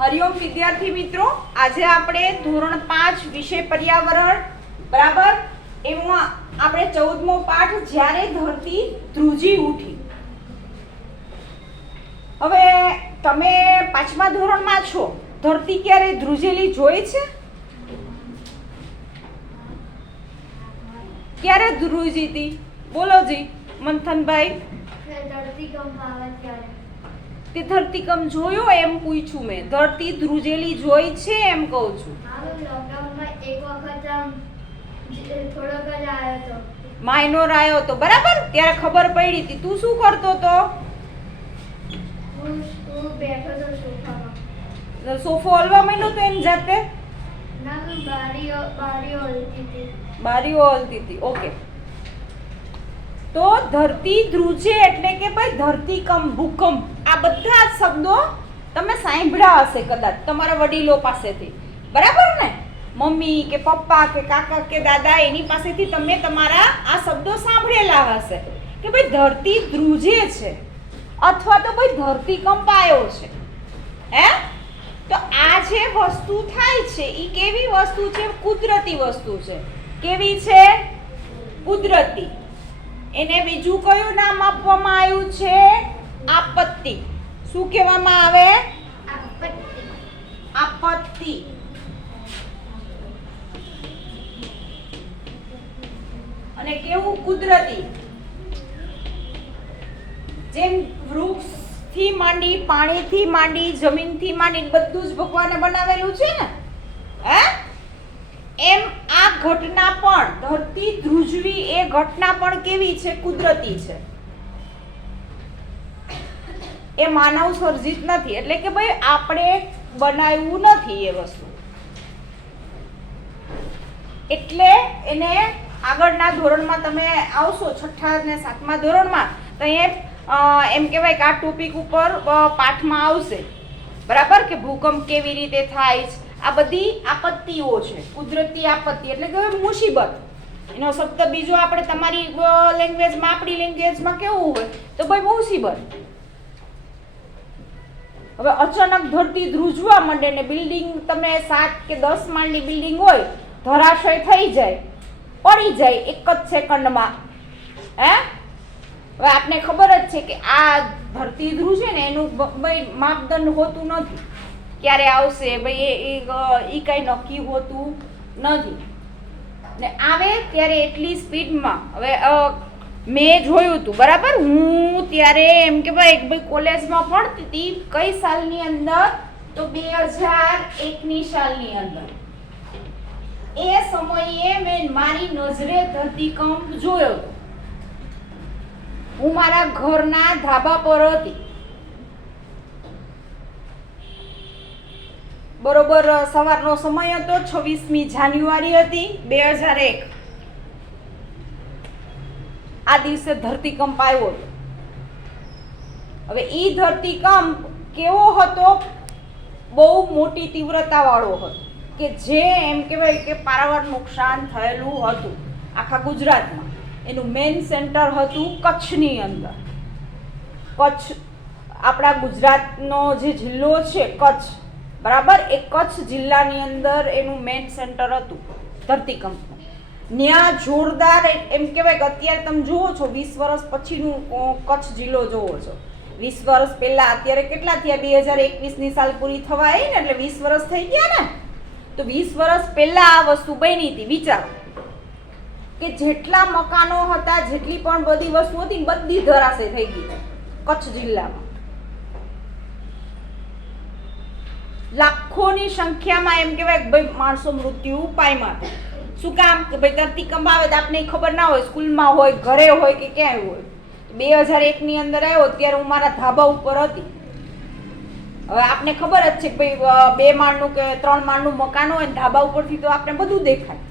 હરિઓમ વિદ્યાર્થી મિત્રો, આજે આપણે ધોરણ 5 વિષય પર્યાવરણ બરાબર એમાં આપણે 14મો પાઠ જ્યારે ધરતી ધ્રુજી ઉઠી. હવે તમે 5મા ધોરણમાં છો, ધરતી ક્યારે ધ્રુજેલી જોઈ છે? ક્યારે ધ્રુજી હતી? બોલો જી મંથનભાઈ. ધરતીકંપ આવે ત્યારે. તે ધરતીકંપ જોયો એમ પૂછ્યું મેં. ધરતી ધ્રુજેલી જોઈ છે એમ કહું છું. લોકડાઉનમાં એક વખત થોડોક જ આવ્યો હતો. માઇનોર આવ્યો તો બરાબર, ત્યારે ખબર પડી હતી. તું શું કરતો તો? હું બેઠો તો સોફામાં. સોફો હલવા માંડ્યો તો એમ જાતે? ના, હું બારીઓ હલતી હતી. બારીઓ હલતી હતી. ઓકે, તો ધરતી ધ્રુજે એટલે કે ભાઈ ધરતીકંપ, ભૂકંપ, આ બધા શબ્દો તમે સાંભળ્યા હશે કદાચ તમારા વડીલો પાસેથી, બરાબર ને? મમ્મી કે પપ્પા કે કાકા કે દાદા એની પાસેથી તમે તમારા આ શબ્દો સાંભળેલા હશે કે ભાઈ ધરતી ધ્રુજે છે અથવા તો ભાઈ ધરતીકંપ આવ્યો છે. હે, તો આ જે વસ્તુ થાય છે એ કેવી વસ્તુ છે? કુદરતી વસ્તુ છે. કેવી છે? કુદરતી. એને બીજું કયું નામ આપવામાં આવ્યું છે? આપત્તિ. શું કહેવામાં આવે? આપત્તિ. આપત્તિ. અને કેવું? કુદરતી. જેમ વૃક્ષથી માંડી, પાણીથી માંડી, જમીનથી માંડી બધું જ ભગવાને બનાવેલું છે ને, હે? એમ આ ઘટના પણ, ધરતી ધ્રુજવી એ ઘટના પણ કેવી છે? કુદરતી છે. એ માનવ સર્જિત નથી, એટલે કે ભાઈ આપણે બનાવ્યું નથી એ વસ્તુ. એટલે એને આગળના ધોરણમાં તમે આવશો, 6ઠ્ઠા અને 7મા ધોરણમાં, તો એમ કહેવાય કે આ ટોપિક ઉપર પાઠમાં આવશે, બરાબર? કે ભૂકંપ કેવી રીતે થાય છે, આ બધી આપત્તિઓ છે. કુદરતી આપત્તિ એટલે કે મુસીબત. એનો શબ્દ બીજો આપણે તમારી લેંગ્વેજમાં, આપણી લેંગ્વેજમાં કેવું હોય તો ભાઈ મુસીબત. હવે અચાનક ધરતી ધ્રુજવા માંડે ને બિલ્ડિંગ, તમે 7 કે 10 માળની બિલ્ડિંગ હોય, ધરાશય થઈ જાય, પડી જાય એક જ સેકન્ડમાં. હે, હવે આપને ખબર જ છે કે આ ધરતી ધ્રુજે ને એનું ભાઈ માપદંડ હોતું નથી. ક્યારે આવશે ભાઈ એ કઈ નક્કી હોતું નથી ને આવે ત્યારે એટલી સ્પીડમાં. હવે મેં જોયું હતું, બરાબર? હું ત્યારે એમ કે ભાઈ કોલેજમાં ભણતી હતી. કઈ સાલની અંદર? તો 2001ની સાલની અંદર. એ સમયે મેં મારી નજરે ધરતીકંપ જોયો હતો. હું મારા ઘરના ધાબા પર હતી, બરોબર. સવારનો સમય હતો, 26મી જાન્યુઆરી હતી 2001. આ દિવસે ધરતીકંપ આવ્યો હતો. હવે ઈ ધરતીકંપ કેવો હતો? બહુ મોટી તીવ્રતા વાળો હતો, કે જે એમ કહેવાય કે પારાવાર નુકસાન થયેલું હતું આખા ગુજરાતમાં. એનું મેઇન સેન્ટર હતું કચ્છની અંદર. કચ્છ આપણા ગુજરાતનો જે જિલ્લો છે કચ્છ, બરાબર? એ કચ્છ જિલ્લાની અંદર એનું મેઇન સેન્ટર હતું ધરતીકંપનું. ત્યાં જોરદાર એમ કહેવાય કે અત્યારે તમે જુઓ છો 20 વર્ષ પછીનું કચ્છ જિલ્લો જુઓ છો. 20 વર્ષ પહેલા, અત્યારે કેટલા થયા? 2021ની સાલ પૂરી થવા આવી ને, એટલે 20 વર્ષ થઈ ગયા ને. તો 20 વર્ષ પહેલા આ વસ્તુ બની હતી. વિચારો કે જેટલા મકાનો હતા, જેટલી પણ બધી વસ્તુ હતી, બધી ધરાશય થઈ ગઈ કચ્છ જિલ્લામાં. લાખોની સંખ્યામાં એમ કહેવાય કે ભાઈ માણસો મૃત્યુ પામ્યા હતા. શું કામ? કે ભાઈ ધરતીકંપ આવે તો આપને ખબર ના હોય, સ્કૂલમાં હોય, ઘરે હોય કે ક્યાંય હોય. 2001ની અંદર આવ્યો ત્યારે હું મારા ધાબા ઉપર હતી. હવે આપને ખબર જ છે કે ભાઈ 2 માળનું કે 3 માળનું મકાન હોય ને, ધાબા ઉપરથી તો આપણે બધું દેખાય.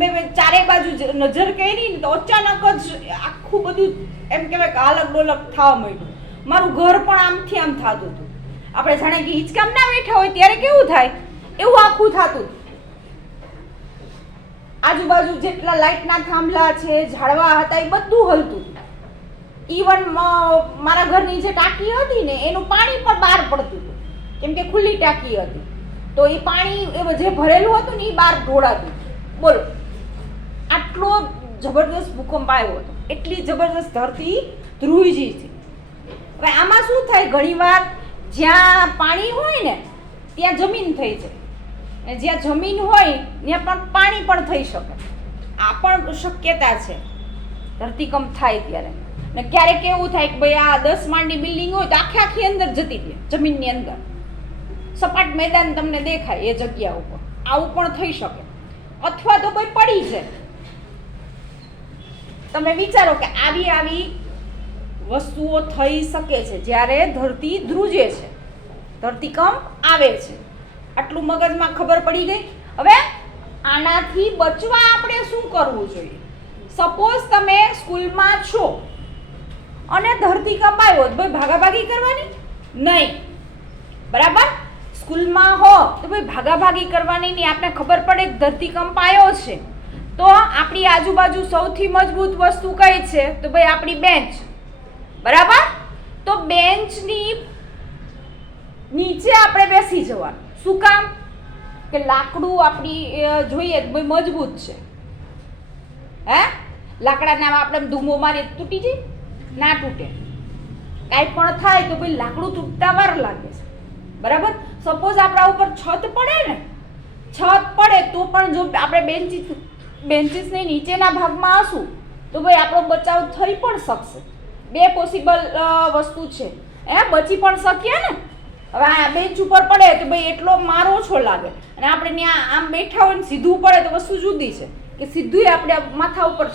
મેં ચારે બાજુ નજર કરી ને તો અચાનક જ આખું બધું એમ કહેવાય કે હાલક ડોલક થવા માંડ્યું. મારું ઘર પણ આમથી આમ થતું હતું. આપણે જાણે કે હિંચકામ ના બેઠા હોય ત્યારે કેવું થાય, એવું આખું થતું. આજુબાજુ જેટલા લાઇટના થાંભલા છે, ઝાડવા હતા, એ બધું હલતું. ઇવન મારા ઘરની જે ટાંકી હતી ને એનું પાણી પણ બહાર પડતું હતું. કેમ કે ખુલ્લી ટાંકી હતી, તો એ પાણી જે ભરેલું હતું ને એ બહાર ઢોળાતું. બોલો, આટલો જબરદસ્ત ભૂકંપ આવ્યો હતો, એટલી જબરદસ્ત ધરતી ધ્રુજી હતી. હવે આમાં શું થાય, ઘણીવાર જ્યાં પાણી હોય ને ત્યાં જમીન થઈ જાય, જ્યાં જમીન હોય ત્યાં પણ પાણી પણ થઈ શકે. આ પણ શક્યતા છે ધરતીકંપ થાય ત્યારે. ને ક્યારેક એવું થાય કે ભાઈ આ 10 માળની બિલ્ડિંગ હોય તો આખી અંદર જતી રહે, જમીનની અંદર સપાટ મેદાન તમને દેખાય એ જગ્યા ઉપર. આવું પણ થઈ શકે. અથવા તો કોઈ પડી જાય. તમે વિચારો કે આવી વસ્તુઓ થઈ શકે છે જ્યારે ધરતી ધ્રુજે છે, ધરતીકંપ આવે છે. આટલું મગજમાં ખબર પડી ગઈ. હવે આનાથી બચવા આપણે શું કરવું જોઈએ? સપોઝ તમે સ્કૂલમાં છો અને ધરતીકંપ આવ્યો તો ભાઈ ભાગાભાગી કરવાની નહીં, બરાબર? સ્કૂલમાં હો તો ભાઈ ભાગાભાગી કરવાની નહીં. આપણે ખબર પડે કે ધરતીકંપ આવ્યો છે તો આપણી આજુબાજુ સૌથી મજબૂત વસ્તુ કઈ છે? તો ભાઈ આપણી બેન્ચ, બરાબર? તો બેન્ચની નીચે આપણે બેસી જવાનું. શું કામ? કે લાકડું આપણી જોઈએ તો ભાઈ મજબૂત છે. હે, લાકડાના આપણે ધૂમો મારીએ તૂટી જાય? ના તૂટે. કાંઈ પણ થાય તો ભાઈ લાકડું તૂટતા વાર લાગે છે, બરાબર? સપોઝ આપણા ઉપર છત પડે ને, છત પડે તો પણ જો આપણે બેન્ચીસની નીચેના ભાગમાં હશું તો ભાઈ આપણો બચાવ થઈ પણ શકશે. બે પોસિબલ વસ્તુ છે. બચી પણ શકીએ ને. હવે આ બેન્ચ ઉપર પડે તો ભાઈ એટલો માર ઓછો લાગે, અને આપણે ત્યાં આમ બેઠા હોય ને સીધું પડે તો વસ્તુ જુદી છે કે સીધું આપણે માથા ઉપર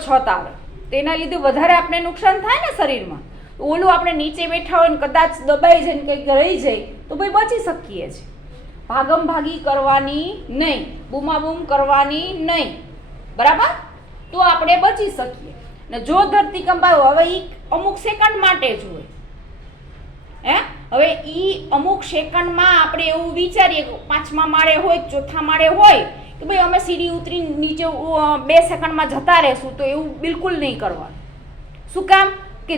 છત આવે તો એના લીધે વધારે આપણે નુકસાન થાય ને શરીરમાં. ઓલું આપણે નીચે બેઠા હોય ને કદાચ દબાઈ જાય ને કંઈક રહી જાય તો ભાઈ બચી શકીએ છીએ. ભાગમ ભાગી કરવાની નહીં, બૂમાબૂમ કરવાની નહીં, બરાબર? તો આપણે બચી શકીએ. ને જો ધરતીકંપ આવ્યો, હવે એ અમુક સેકન્ડ માટે જ હોય. હવે એ અમુક સેકન્ડમાં આપણે એવું વિચારીએ કે 5મા માળે હોય, 4થા માળે હોય કે ભાઈ અમે સીડી ઉતરી નીચે 2 સેકન્ડમાં જતા રહેશું, તો એવું બિલકુલ નહીં કરવાનું. શું કામ? કે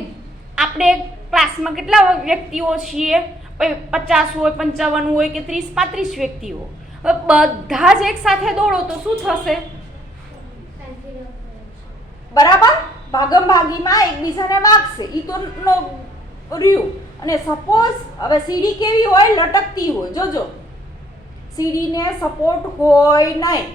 આપણે ક્લાસમાં કેટલા વ્યક્તિઓ છીએ? 50 હોય, 55 હોય કે 30-35 વ્યક્તિઓ. હવે બધા જ એક સાથે દોડો તો શું થશે? બરાબર? ભાગમ ભાગીમાં એકબીજાને વાગશે. ઈ તો નો રહ્યું. અને સપોઝ હવે સીડી કેવી હોય? લટકતી હોય. જોજો, સીડીને સપોર્ટ હોય નહીં.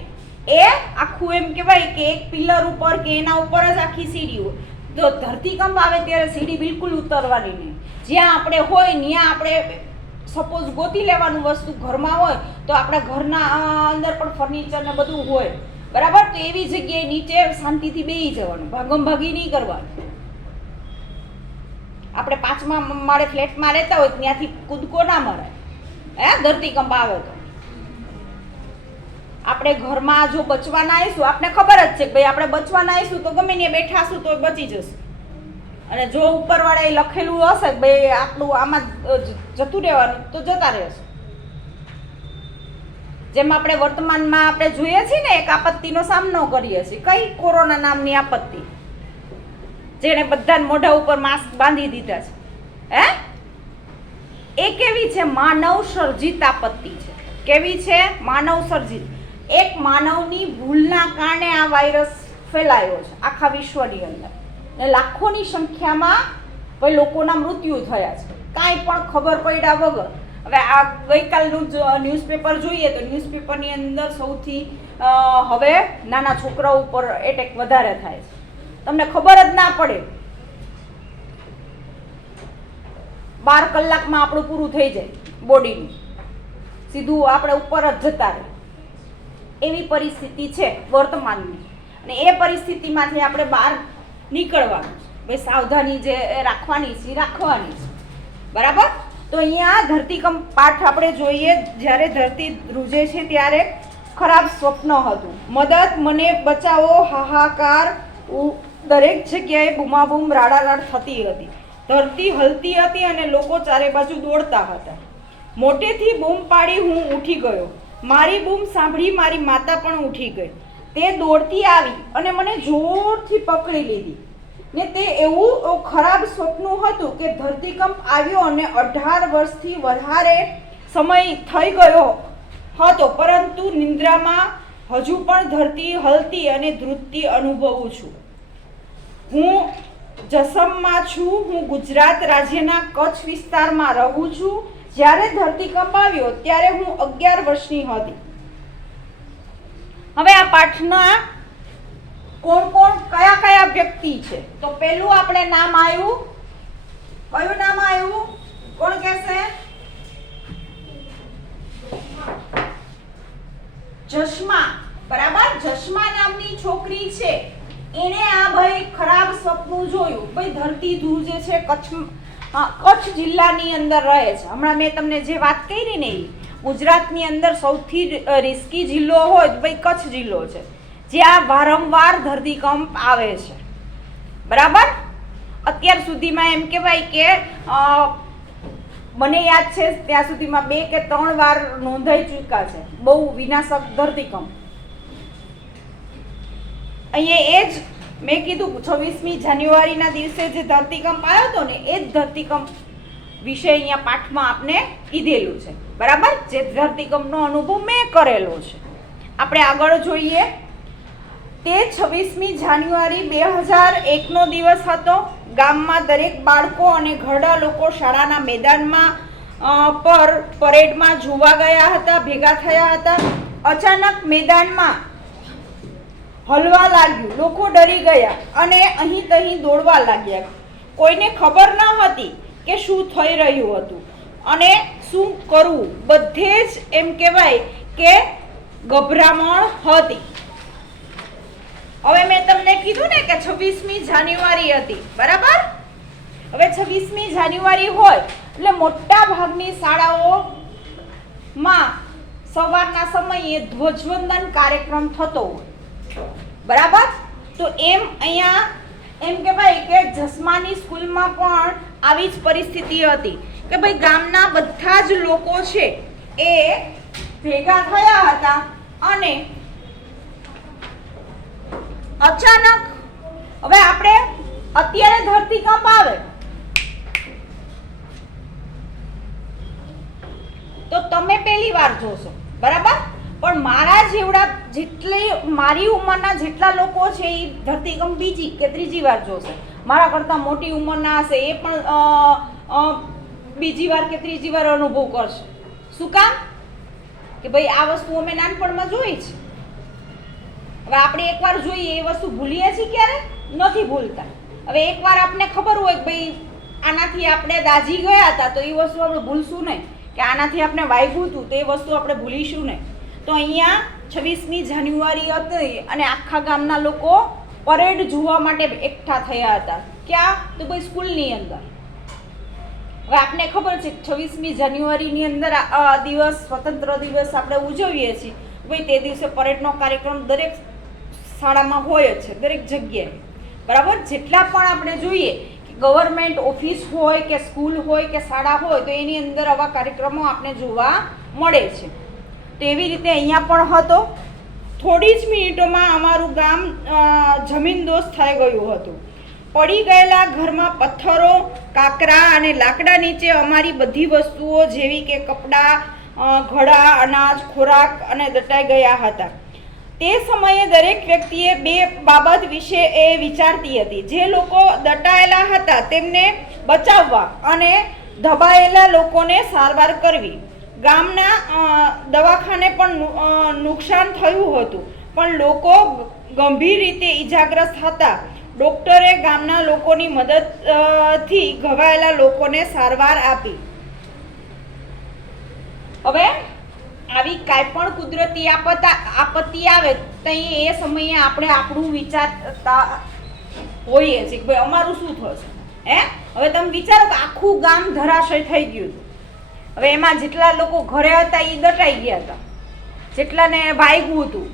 એ આખું એમ કહેવાય કે એક પિલર ઉપર કે એના ઉપર જ આખી સીડી હોય. તો ધરતીકંપ આવે ત્યારે સીડી બિલકુલ ઉતરવાની નહીં. જ્યાં આપણે હોય ત્યાં આપણે સપોઝ ગોતી લેવાનું વસ્તુ ઘરમાં હોય તો આપણા ઘરના અંદર પણ ફર્નિચર ને બધું હોય, બરાબર? તો એવી જગ્યાએ નીચે શાંતિથી બેસી જવાનું, ભાગમ ભાગી નહીં કરવાનું. આપણે 5મા માળે ફ્લેટમાં રહેતા હોય ત્યાંથી કૂદકો ના મરાય. ધરતીકંપ આવે તો આપણે ઘરમાં જો બચવાના આવીશું, આપણે ખબર જ છે કે ભાઈ આપણે બચવાના આવીશું તો ગમે ત્યાં બેઠા હશું તો બચી જશું. અને જો ઉપરવાળાએ લખેલું હશે કે ભાઈ આપણું આમાં જતું રહેવાનું તો જતા રહેશું. જેમ આપણે વર્તમાનમાં આપણે જોઈએ છીએ ને, એક આપત્તિનો સામનો કરીએ છીએ. કઈ? કોરોના નામની આપત્તિ, જેણે બધાને મોઢા ઉપર માસ્ક બાંધી દીધા છે. એ કેવી છે? માનવ સર્જિત આપત્તિ છે. કેવી છે? માનવ સર્જિત. એક માનવની ભૂલના કારણે આ વાયરસ ફેલાયો છે આખા વિશ્વની અંદર, ને લાખોની સંખ્યામાં ભાઈ લોકોના મૃત્યુ થયા છે, કાંઈ પણ ખબર પડ્યા વગર. હવે આ ગઈકાલનું ન્યૂઝપેપર જોઈએ તો ન્યૂઝપેપરની અંદર સૌથી હવે નાના છોકરાઓ ઉપર એટેક વધારે થાય છે. તમને ખબર જ ના પડે, 12 કલાકમાં આપણું પૂરું થઈ જાય બોડીનું, સીધું આપણે ઉપર જ જતા રહે. એવી પરિસ્થિતિ છે વર્તમાનની. અને એ પરિસ્થિતિમાંથી આપણે બહાર નીકળવાનું છે. ભાઈ સાવધાની જે રાખવાની છે રાખવાની છે, બરાબર? તો અહીંયા ધરતીકંપ પાઠ આપણે જોઈએ. જ્યારે ધરતી ધ્રુજે છે ત્યારે ખરાબ સ્વપ્ન હતું, મદદ, મને બચાવો, હાહાકાર, દરેક જગ્યાએ બૂમાબૂમ, રાડારાડ થતી હતી. ધરતી હલતી હતી અને લોકો ચારે બાજુ દોડતા હતા. મોટેથી બૂમ પાડી હું ઉઠી ગયો. મારી બૂમ સાંભળી મારી માતા પણ ઉઠી ગઈ. તે દોડતી આવી અને મને જોરથી પકડી લીધી. ને તે એવું ખરાબ સ્વપ્ન હતું કે ધરતીકંપ આવ્યો અને 18 વર્ષથી વધારે સમય થઈ ગયો હતો, પરંતુ નિંદ્રામાં હજુ પણ ધરતી હલતી અને ધ્રુજતી અનુભવું છું. હું જસમમાં છું. હું ગુજરાત રાજ્યના કચ્છ વિસ્તારમાં રહું છું. જ્યારે ધરતીકંપ આવ્યો ત્યારે હું 11 વર્ષની હતી. હવે આ પાઠના કોણ કોણ કયા કયા વ્યક્તિ છે? તો પહેલું આપણે નામ આવ્યું. કયું નામ આવ્યું? કોણ કહેશે? જસ્મા. બરાબર. જસ્મા નામની છોકરી છે. એને આ ભાઈ ખરાબ સપનું જોયું. ભાઈ ધરતી ધ્રુજે છે. કચ્છ જિલ્લાની અંદર રહે છે. હમણાં મેં તમને જે વાત કરી ને એ ગુજરાતની અંદર સૌથી રિસ્કી જિલ્લો હોય તો ભાઈ કચ્છ જિલ્લો છે, જ્યાં વારંવાર ધરતીકંપ આવે છે. બરાબર. અત્યાર સુધીમાં એમ કહેવાય કે મને યાદ છે ત્યાં સુધીમાં 2 કે 3 વાર નોંધાઈ ચૂક્યા છે બહુ વિનાશક ધરતીકંપ. અહીંયા એ જ મેં કીધું 26મી જાન્યુઆરીના દિવસે જે ધરતીકંપ આવ્યો હતો ને એ જ ધરતીકંપ વિશે અહીંયા પાઠમાં આપને કીધેલું છે. બરાબર. જે ધરતીકંપનો અનુભવ મેં કરેલો છે. આપણે આગળ જોઈએ. તે 26મી જાન્યુઆરી 2001નો દિવસ હતો. ગામમાં દરેક બાળકો અને ઘરડા લોકો શાળાના મેદાનમાં પર પરેડમાં જોવા ગયા હતા, ભેગા થયા હતા. અચાનક મેદાનમાં હલવા લાગ્યું. લોકો ડરી ગયા અને અહીં તહીં દોડવા લાગ્યા. કોઈને ખબર ન હતી કે શું થઈ રહ્યું હતું અને શું કરવું. બધે જ એમ કહેવાય કે ગભરામણ હતી. હવે મેં તમને કીધું ને કે 26મી જાન્યુઆરી હતી. બરાબર. હવે 26મી જાન્યુઆરી હોય એટલે મોટા ભાગની શાળાઓમાં સવારના સમયે ધ્વજવંદન કાર્યક્રમ થતો હોય. બરાબર. તો એમ અહીંયા એમ કહેવાય કે જસ્માની સ્કૂલમાં પણ આવી જ પરિસ્થિતિ હતી કે ભાઈ ગામના બધા જ લોકો છે એ ભેગા થયા હતા અને અચાનક હવે આપણે અત્યારે ધરતીકંપ આવે તો તમે પહેલી વાર જોશો. બરાબર. પણ મારા જેવડા મારી ઉંમરના જેટલા લોકો છે એ ધરતીકંપ બીજી કે ત્રીજી વાર જોશે. મારા કરતાં મોટી ઉંમરના હશે એ પણ બીજી વાર કે ત્રીજી વાર અનુભવ કરશે. શું કામ? કે ભાઈ આ વસ્તુ અમે નાનપણમાં જોઈ છે. હવે આપણે એકવાર જોઈએ એ વસ્તુ ભૂલીએ છીએ ક્યારે? નથી ભૂલતા. હવે એકવાર આપણને ખબર હોય કે ભાઈ આનાથી આપણે દાઝી ગયા હતા તો એ વસ્તુ આપણે ભૂલશું નહીં, કે આનાથી આપણે વાગ્યું હતું તો એ વસ્તુ આપણે ભૂલીશું નહીં. તો અહીંયા 26મી જાન્યુઆરી હતી અને આખા ગામના લોકો પરેડ જોવા માટે એકઠા થયા હતા. ક્યાં? તો ભાઈ સ્કૂલની અંદર. હવે આપને ખબર છે 26મી જાન્યુઆરીની અંદર આ દિવસ સ્વતંત્ર દિવસ આપણે ઉજવીએ છીએ. ભાઈ તે દિવસે પરેડનો કાર્યક્રમ દરેક શાળામાં હોય જ છે, દરેક જગ્યાએ. બરાબર. જેટલા પણ આપણે જોઈએ કે ગવર્મેન્ટ ઓફિસ હોય કે સ્કૂલ હોય કે શાળા હોય તો એની અંદર આવા કાર્યક્રમો આપણે જોવા મળે છે. તો એવી રીતે અહીંયા પણ હતો. થોડી જ મિનિટોમાં અમારું ગામ જમીનદોસ્ત થઈ ગયું હતું. પડી ગયેલા ઘરમાં પથ્થરો, કાંકરા અને લાકડા નીચે અમારી બધી વસ્તુઓ જેવી કે કપડાં, ઘડા, અનાજ, ખોરાક અને દટાઈ ગયા હતા. તે સમયે દરેક વ્યક્તિએ 2 બાબત વિશે એ વિચારતી હતી. જે લોકો દટાયેલા હતા તેમને બચાવવા અને દબાયેલા લોકોને સારવાર કરવી. ગામના દવાખાને પણ નુકસાન થયું હતું, પણ લોકો ગંભીર રીતે ઈજાગ્રસ્ત હતા. ડોક્ટરે ગામના લોકોની મદદથી ઘવાયેલા લોકોને સારવાર આપી. હવે આવી કાંઈ પણ કુદરતી આપત્તિ આવે તો એ સમયે આપણે આપણું વિચારતા હોઈએ છીએ કે ભાઈ અમારું શું થશે. હવે તમે વિચારો કે આખું ગામ ધરાશય થઈ ગયું હતું. હવે એમાં જેટલા લોકો ઘરે હતા એ દટાઈ ગયા હતા, જેટલાને વાગ્યું હતું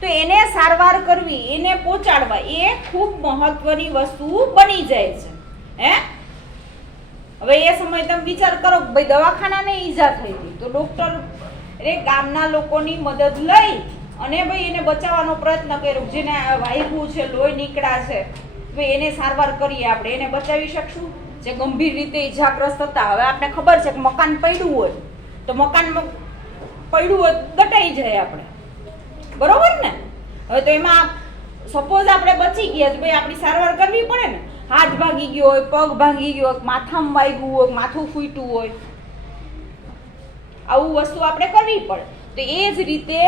તો એને સારવાર કરવી, એને પહોંચાડવા એ ખૂબ મહત્વની વસ્તુ બની જાય છે. હવે એ સમય તમે વિચાર કરો કે ભાઈ દવાખાનાને ઈજા થઈ ગઈ તો ડોક્ટર ગામના લોકોની મદદ લઈ અને ભાઈ એને બચાવવાનો પ્રયત્ન કર્યો, જેને વાગ્યું છે, લોહી નીકળ્યા છે, ભાઈ એને સારવાર કરીએ, આપણે એને બચાવી શકશું? જે ગંભીર રીતે ઈજાગ્રસ્ત હતા, હવે આપણે ખબર છે કે મકાન પડ્યું હોય તો મકાનમાં પડ્યું હોય દટાઈ જાય આપણે, બરોબર ને? હવે તો એમાં સપોઝ આપણે બચી ગયા તો ભાઈ આપણી સારવાર કરવી પડે ને. હાથ ભાગી ગયો હોય, પગ ભાગી ગયો હોય, માથામાં વાગ્યું હોય, માથું ફૂટ્યું હોય, આવું વસ્તુ આપણે કરવી પડે. તો એ જ રીતે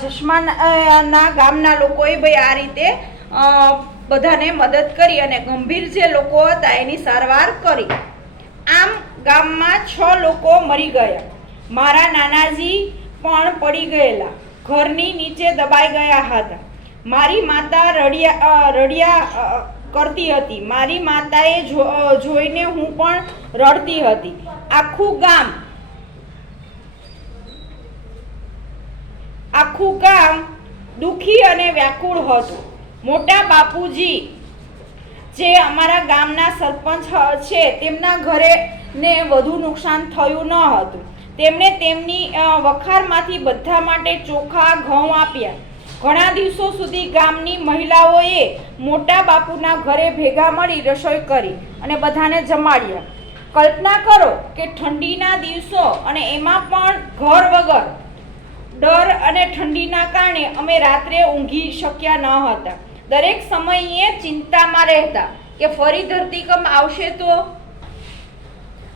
જસમાના ગામના લોકોએ ભાઈ આ રીતે બધાને મદદ કરી અને ગંભીર જે લોકો હતા એની સારવાર કરી. આમ ગામમાં 6 લોકો મરી ગયા. મારા નાનાજી પણ પડી ગયેલા, ઘરની નીચે દબાઈ ગયા હતા. મારી માતા રડ્યા કરતી હતી. મારી માતાએ જોઈને હું પણ રડતી હતી. આખું ગામ દુખી અને વ્યાકુળ હતું. મોટા બાપુજી જે અમારા ગામના સરપંચ છે તેમના ઘરે ને વધુ નુકસાન થયું ન હતું. તેમણે તેમની વખારમાંથી બધા માટે ચોખા, ઘઉં આપ્યા. ઘણા દિવસો સુધી ગામની મહિલાઓએ મોટા બાપુના ઘરે ભેગા મળી રસોઈ કરી અને બધાને જમાડ્યા. કલ્પના કરો કે ઠંડીના દિવસો અને એમાં પણ ઘર વગર, ડર અને ઠંડીના કારણે અમે રાત્રે ઊંઘી શક્યા ન હતા. દરેક સમયે ચિંતામાં રહેતા કે ફરી ધરતીકંપ આવશે તો.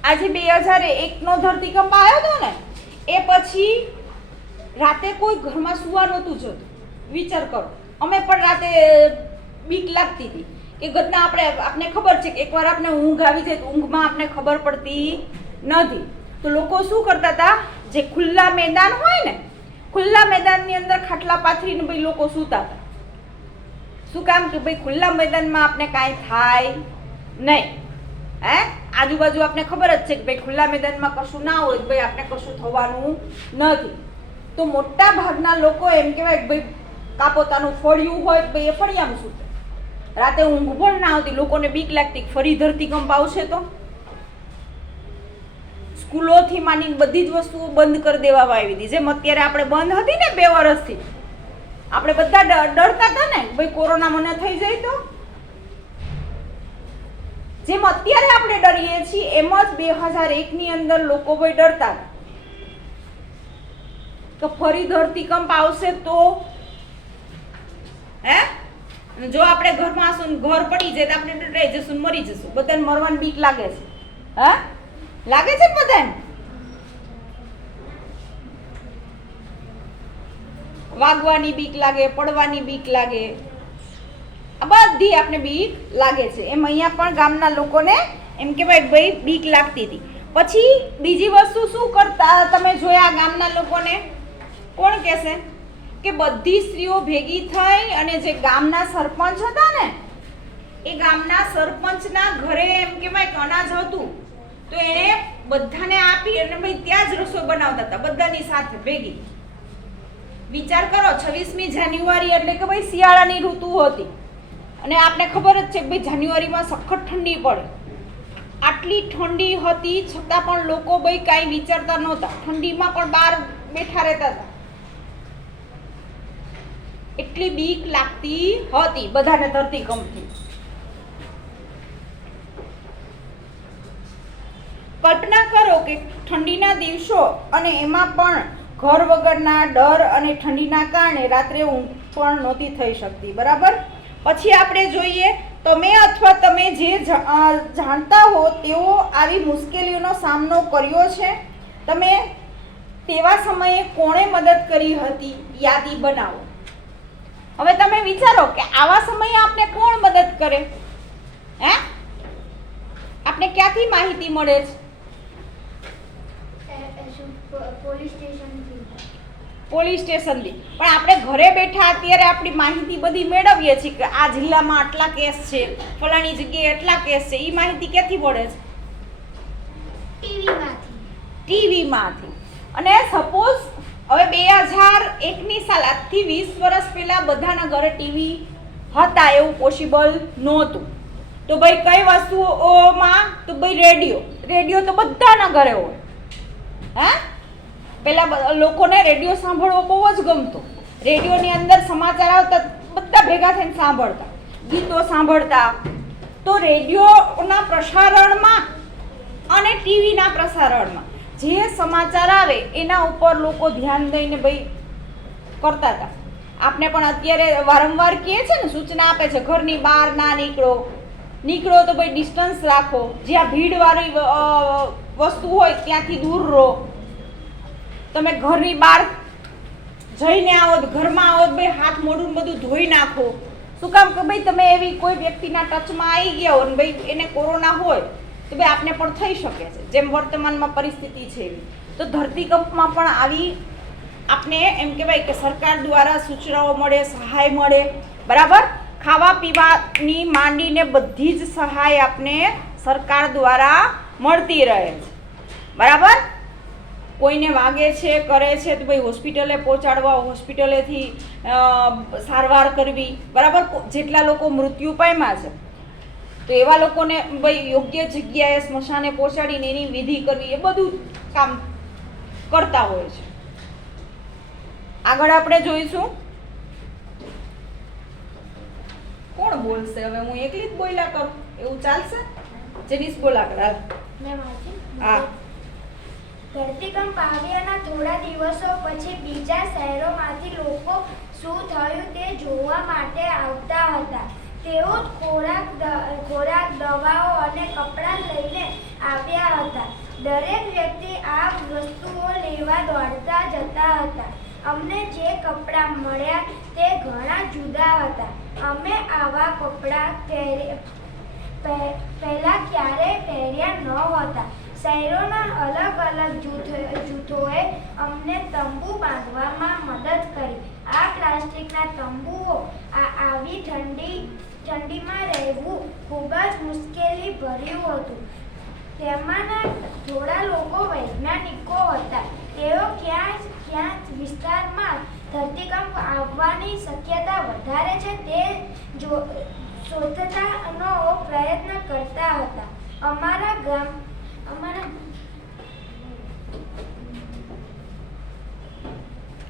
આજે 2001નો ધરતીકંપ આવ્યો હતો ને, એ પછી રાતે કોઈ ઘરમાં સુવા નહોતું જતું. વિચાર કરો, અમે પણ રાતે બીક લાગતી હતી કે ઘટના આપણે ખબર છે કે એકવાર આપણે ઊંઘ આવી જાય તો ઊંઘમાં આપણે ખબર પડતી નથી. તો લોકો શું કરતા હતા, જે ખુલ્લા મેદાન હોય ને, ખુલ્લા મેદાનની અંદર ખાટલા પાથરીને ભાઈ લોકો સૂતા હતા. શું કામ? કે ભાઈ ખુલ્લા મેદાનમાં આપણે કાંઈ થાય નહીં. આજુબાજુ આપણે ખબર જ છે કે ભાઈ ખુલ્લા મેદાનમાં કશું ના હોય ભાઈ આપણે કશું થવાનું નથી. તો મોટા ભાગના લોકો એમ કહેવાય કે ભાઈ કાપોતાનું ફળિયું હોય ભાઈ એ ફળિયામાં સૂતે. રાતે ઊંઘ પણ ના આવતી, લોકોને બીક લાગતી કે ફરી ધરતીકંપ આવશે તો. સ્કૂલોથી માંડીને બધી જ વસ્તુઓ બંધ કરી દેવામાં આવી હતી. જેમ અત્યારે આપણે બંધ હતી ને 2 વર્ષથી, આપણે બધા ડરતા હતા ને ભાઈ કોરોના મને થઈ જાય તો. જેમ અત્યારે આપણે ડરીએ છીએ એમ જ 2001ની અંદર લોકો ભાઈ ડરતા હતા કે ફરી ધરતીકંપ આવશે તો. જો આપણે ઘરમાં હશું, ઘર પડી જાય તો આપણે ડરાઈ જશું, મરી જશું. બધાને મરવાની બીક લાગે છે. લાગે છે બધાને? વાગવાની બીક લાગે, પડવાની બીક લાગે, આ બધી આપણે બીક લાગે છે. એમ અહીંયા પણ ગામના લોકોને એમ કહેવાય ભાઈ બીક લાગતી હતી. પછી બીજી વસ્તુ શું કરતા તમે જોયા ગામના લોકોને? કોણ કહેશે કે બધી સ્ત્રીઓ ભેગી થઈ અને જે ગામના સરપંચ હતા ને, એ ગામના સરપંચના ઘરે એમ કહેવાય કે અનાજ હતું તો એને બધાને આપી અને ભાઈ ત્યાં જ રસોઈ બનાવતા હતા બધાની સાથે ભેગી. વિચાર કરો, 26મી જાન્યુઆરી એટલે કે ભાઈ શિયાળાની ઋતુ હતી અને આપણે ખબર જ છે કે ભાઈ જાન્યુઆરીમાં સખત ઠંડી પડે. આટલી ઠંડી હતી છતાં પણ લોકો ભાઈ કાંઈ વિચારતા નહોતા. ઠંડીમાં પણ બહાર બેઠા રહેતા હતા. એટલી બીક લાગતી હતી બધાને ધરતીકંપથી. કલ્પના કરો કે ઠંડીના દિવસો અને એમાં પણ ઘર વગરના ડર અને ઠંડીના કારણે રાત્રે ઊંઘ પણ નહોતી થઈ શકતી. બરાબર. પછી આપણે જોઈએ, તમે અથવા તમે જે જાણતા હો તેઓ આવી મુશ્કેલીઓનો સામનો કર્યો છે. તમે તેવા સમયે કોણે મદદ કરી હતી? યાદી બનાવો. હવે તમે વિચારો કે આવા સમયે આપણે કોણ મદદ કરે? આપણે ક્યાંથી માહિતી મળે છે? પોલીસ સ્ટેશનથી. પણ આપણે ઘરે બેઠા અત્યારે આપણી માહિતી બધી મેળવીએ છીએ કે આ જિલ્લામાં આટલા કેસ છે, ફલાણી જગ્યાએ એટલા કેસ છે. એ માહિતી ક્યાંથી મળે છે? ટીવીમાંથી. અને સપોઝ હવે 2001ની સાલ, આજથી 20 વર્ષ પહેલા બધાના ઘરે ટીવી હતા એવું પોસિબલ નહોતું. તો ભાઈ કઈ વસ્તુઓમાં? તો ભાઈ રેડિયો તો બધાના ઘરે હોય. પેલા લોકોને રેડિયો સાંભળવો બહુ જ ગમતો. રેડિયોની અંદર સમાચાર આવતા બધા ભેગા થઈને સાંભળતા, ગીતો સાંભળતા. તો રેડિયોના પ્રસારણમાં અને ટીવીના પ્રસારણમાં જે સમાચાર આવે એના ઉપર લોકો ધ્યાન દઈને ભાઈ કરતા હતા. આપણે પણ અત્યારે વારંવાર કહે છે ને, સૂચના આપે છે ઘરની બહાર ના નીકળો તો ભાઈ ડિસ્ટન્સ રાખો, જ્યાં ભીડવાળી વસ્તુ હોય ત્યાંથી દૂર રહો. તમે ઘરની બહાર જઈને આવો, ઘરમાં આવો ભાઈ હાથ મોઢું બધું ધોઈ નાખો. શું કામ કે ભાઈ તમે એવી કોઈ વ્યક્તિના ટચમાં આવી ગયા હો ને ભાઈ એને કોરોના હોય તો ભાઈ આપને પણ થઈ શકે છે, જેમ વર્તમાનમાં પરિસ્થિતિ છે એવી. તો ધરતીકંપમાં પણ આવી આપને એમ કહેવાય કે સરકાર દ્વારા સૂચનાઓ મળે, સહાય મળે, બરાબર. ખાવા પીવાની માંડીને બધી જ સહાય આપને સરકાર દ્વારા મળતી રહે છે, બરાબર. કોઈને વાગે છે કરે છે તો ભાઈ હોસ્પિટલે પહોંચાડવા, હોસ્પિટલેથી સારવાર કરવી, બરાબર. જેટલા લોકો મૃત્યુ પામ્યા છે તો એવા લોકોને ભાઈ યોગ્ય જગ્યાએ સ્મશાને પહોંચાડીને એની વિધિ કરવી, એ બધું કામ કરતા હોય છે. આગળ આપણે જોઈશું. કોણ બોલશે હવે? હું એકલી જ બોલ્યા કરું એવું ચાલશે? જેનીસ બોલા કર. હા. ધરતીકંપ આવ્યાના થોડા દિવસો પછી બીજા શહેરોમાંથી લોકો શું થયું તે જોવા માટે આવતા હતા. તેઓ ખોરાક, દવાઓ અને કપડાં લઈને આવ્યા હતા. દરેક વ્યક્તિ આ વસ્તુઓ લેવા દોડતા જતા હતા. અમને જે કપડાં મળ્યા તે ઘણા જુદા હતા. અમે આવા કપડાં પહેલાં ક્યારેય પહેર્યા નહોતા. શહેરોના અલગ અલગ જૂથોએ અમને તંબુ બાંધવામાં મદદ કરી. આ પ્લાસ્ટિકના તંબુઓ આવી ઠંડીમાં રહેવું ખૂબ જ મુશ્કેલી ભર્યું હતું. તેમાંના થોડા લોકો વૈજ્ઞાનિકો હતા. તેઓ ક્યાં વિસ્તારમાં ધરતીકંપ આવવાની શક્યતા વધારે છે તે શોધવાનો પ્રયત્ન કરતા હતા.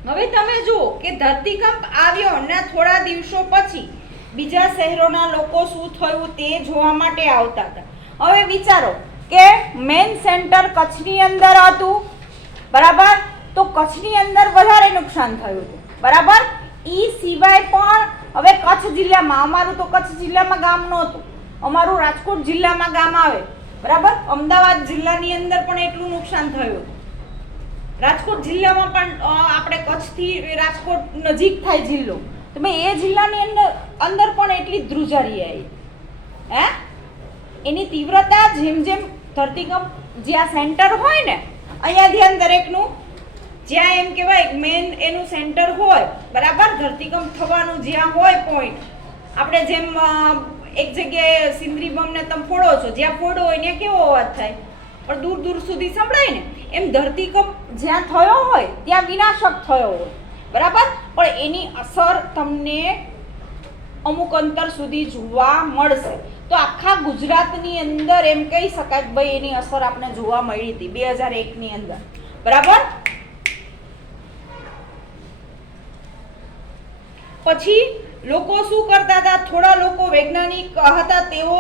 હવે તમે જુઓ કે ધરતીકંપ આવ્યો ના થોડા દિવસો પછી બીજા શહેરોના લોકો શું થયું તે જોવા માટે આવતા હતા. હવે વિચારો કે મેઇન સેન્ટર કચ્છની અંદર હતું, બરાબર. તો કચ્છની અંદર વધારે નુકસાન થયું હતું, બરાબર. ઈ સિવાય પણ હવે કચ્છ જિલ્લામાં, અમારું તો કચ્છ જિલ્લામાં ગામ નહોતું, અમારું રાજકોટ જિલ્લામાં ગામ આવે, બરાબર. અમદાવાદ જિલ્લાની અંદર પણ એટલું નુકસાન થયું. રાજકોટ જિલ્લામાં પણ આપણે કચ્છથી રાજકોટ નજીક થાય જિલ્લો, તો ભાઈ એ જિલ્લાની અંદર પણ એટલી ધ્રુજારી આવી. એની તીવ્રતા જેમ જેમ ધરતીકંપ જ્યાં સેન્ટર હોય ને, અહીંયા ધ્યાન દરેકનું, જ્યાં એમ કહેવાય મેન એનું સેન્ટર હોય, બરાબર. ધરતીકંપ થવાનું જ્યાં હોય પોઈન્ટ, આપણે જેમ એક જગ્યાએ સિંદરી બમને તમે ફોડો છો, જ્યાં ફોડો હોય ત્યાં કેવો અવાજ થાય, પણ દૂર દૂર સુધી સંભળાય ને. એમ ધરતીકંપ જ્યાં થયો હોય ત્યાં વિનાશક થયો હોય, બરાબર. પણ એની અસર તમને અમુક અંતર સુધી જોવા મળશે. તો આખા ગુજરાતની અંદર એમ કહી શકાય કે ભાઈ એની અસર આપણે જોવા મળી હતી 2001ની અંદર, બરાબર. પછી લોકો શું કરતા હતા? થોડા લોકો વૈજ્ઞાનિક હતા, તેઓ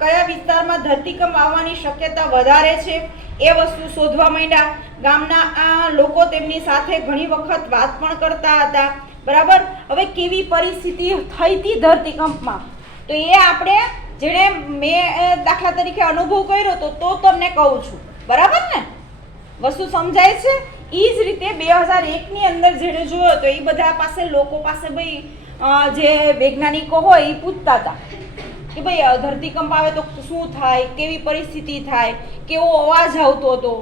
કયા વિસ્તારમાં ધરતીકંપ આવવાની શક્યતા વધારે છે એ વસ્તુ શોધવા માંડ્યા. ગામના લોકો તેમની સાથે ઘણી વખત વાત પણ કરતા હતા, બરાબર. હવે કેવી પરિસ્થિતિ થઈ હતી ધરતીકંપમાં, તો એ આપણે જેણે મેં દાખલા તરીકે અનુભવ કર્યો તો તમને કહું છું, બરાબર ને? વસ્તુ સમજાય છે? એ જ રીતે 2001ની અંદર જેણે જોયો તો એ બધા પાસે લોકો પાસે ભાઈ જે વૈજ્ઞાનિકો હોય એ પૂછતા હતા કે ભાઈ ધરતીકંપ આવે તો શું થાય, કેવી પરિસ્થિતિ થાય, કેવો અવાજ આવતો હતો,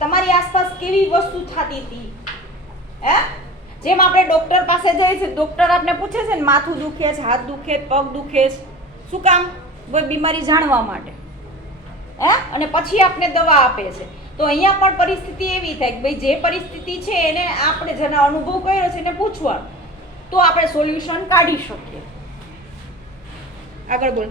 તમારી આસપાસ કેવી વસ્તુ થતી હતી. જેમ આપણે ડૉક્ટર પાસે જઈએ છીએ, ડૉક્ટર આપણે પૂછે છે ને માથું દુખે છે, હાથ દુખે, પગ દુખે છે, શું કામ? કોઈ બીમારી જાણવા માટે, અને પછી આપણે દવા આપે છે. તો અહીંયા પણ પરિસ્થિતિ એવી થાય કે ભાઈ જે પરિસ્થિતિ છે એને આપણે જેનો અનુભવ કર્યો છે એને પૂછવાનું, તો આપણે સોલ્યુશન કાઢી શકીએ. આગળ બોલ.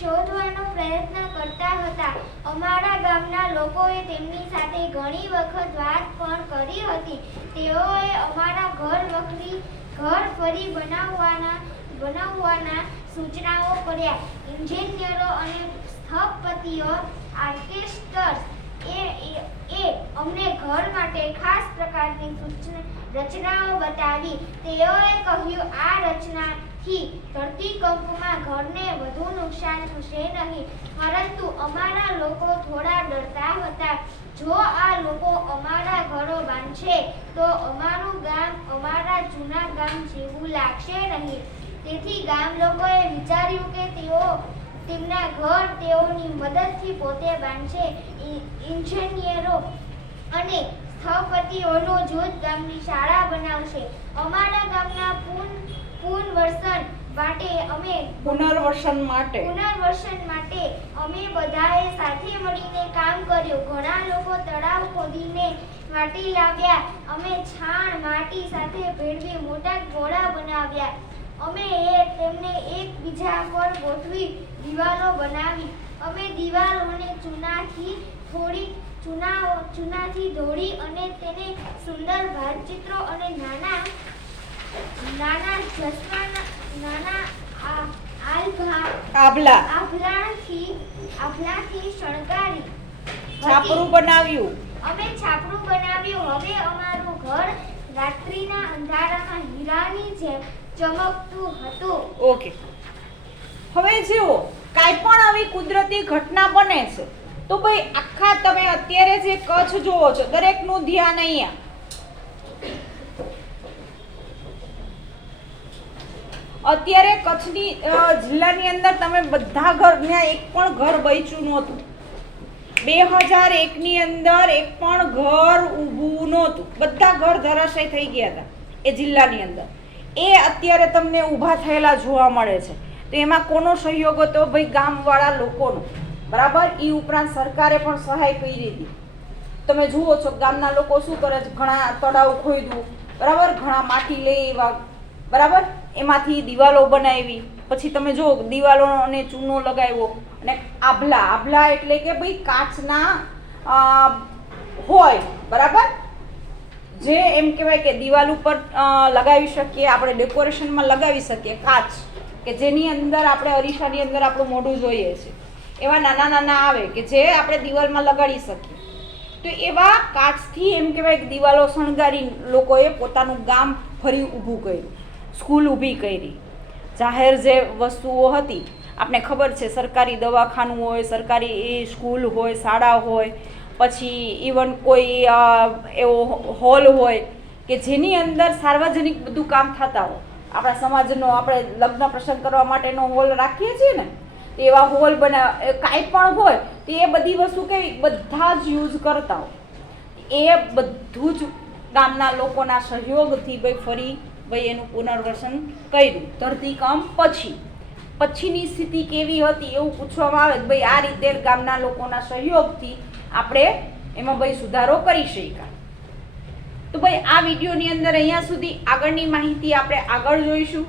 શોધવાનો પ્રયત્ન કરતા હતા. અમારા ગામના લોકોએ તેમની સાથે ઘણી વખત વાત પણ કરી હતી. તેઓએ અમારા ઘર ફરી બનાવવાના સૂચનાઓ કર્યા. ઇન્જિનિયરો અને સ્થપતિઓ, આર્કિટેક્ટ્સ એ અમને ઘર માટે ખાસ પ્રકારની રચનાઓ બતાવી. તેઓએ કહ્યું, આ રચનાથી ધરતીકંપમાં ઘરને વધુ નુકસાન થશે નહીં. પરંતુ અમારા લોકો થોડા ડરતા હતા. જો આ લોકો અમારા ઘરો બાંધશે તો અમારું ગામ અમારા જૂના ગામ જેવું લાગશે નહીં. તેથી ગામ લોકોએ વિચાર્યું કે તેઓ તેમના ઘર તેઓની મદદથી પોતે બાંધશે. ઇન્જિનિયરો અને સ્થપતિઓનું જૂથ ગામની શાળા બનાવશે. અમારા ગામના પુનર્વસન માટે અમે બધાએ સાથે મળીને કામ કર્યું. ઘણા લોકો તળાવ ખોદીને માટી લાવ્યા. અમે છાણ માટી સાથે ભેળવી મોટા ઘોડા બનાવ્યા. અમે તેમને એકબીજા પર ગોઠવી દિવાલો બનાવી. અમે દિવાલોને ચૂનાથી ધોળી અને તેને સુંદર ભાતચિત્રો અને આભલાથી શણગારી. છાપરું બનાવ્યું. અમે છાપરું બનાવ્યું. હવે અમારું ઘર રાત્રિના અંધારામાં હીરાની જેમ ચમકતું હતું. ઓકે, હવે જુઓ, કાંઈ પણ આવી કુદરતી ઘટના બને છે તો ભાઈ આખા તમે અત્યારે જે કચ્છ જોવો છો દરેકનું ધ્યાન અહીંયા. અત્યારે કચ્છની જિલ્લાની અંદર તમે બધા ઘરના એક પણ ઘર બચ્યું નહોતું. 2001ની અંદર એક પણ ઘર ઊભું નહોતું. બધા ઘર ધરાશય થઈ ગયા હતા એ જિલ્લાની અંદર. એ અત્યારે તમને ઊભા થયેલા જોવા મળે છે. તો એમાં કોનો સહયોગ હતો? ભાઈ ગામવાળા લોકોનો, બરાબર. એ ઉપરાંત સરકારે પણ સહાય કરી હતી. તમે જુઓ છો ગામના લોકો શું કરે છે, ઘણા તળાવ ખોદ્યું, બરાબર, ઘણા માટી લઈ આવ્યા, બરાબર, એમાંથી દિવાલો બનાવી. પછી તમે જુઓ દિવાલોને ચૂનો લગાવ્યો. અને આભલા એટલે કે ભાઈ કાચના હોય, બરાબર, જે એમ કહેવાય કે દિવાલ ઉપર લગાવી શકીએ, આપણે ડેકોરેશનમાં લગાવી શકીએ. કાચ કે જેની અંદર આપણે અરીસાની અંદર આપણું મોઢું જોઈએ છે, એવા નાના નાના આવે કે જે આપણે દિવાલમાં લગાડી શકીએ. તો એવા કાચથી એમ કહેવાય કે દિવાલો શણગારી લોકોએ પોતાનું ગામ ફરી ઊભું કર્યું. સ્કૂલ ઊભી કરી. જાહેર જે વસ્તુઓ હતી આપણે ખબર છે, સરકારી દવાખાનું હોય, સરકારી સ્કૂલ હોય, શાળા હોય, પછી ઇવન કોઈ એવો હોલ હોય કે જેની અંદર સાર્વજનિક બધું કામ થતા હોય. આપણા સમાજનો આપણે લગ્ન પ્રસંગ કરવા માટેનો હોલ રાખીએ છીએ ને, એવા હોલ કાંઈ પણ હોય તો એ બધી વસ્તુ કેવી બધા જ યુઝ કરતા હોય. એ બધું જ ગામના લોકોના સહયોગથી ફરી એનું પુનર્વસન કર્યું. ધરતીકંપ પછીની સ્થિતિ કેવી હતી એવું પૂછવામાં આવે તો આ રીતે ગામના લોકોના સહયોગથી આપણે એમાં સુધારો કરી શક્યા. તો આ વિડીયોની અંદર અહીંયા સુધી. આગળની માહિતી આપણે આગળ જોઈશું.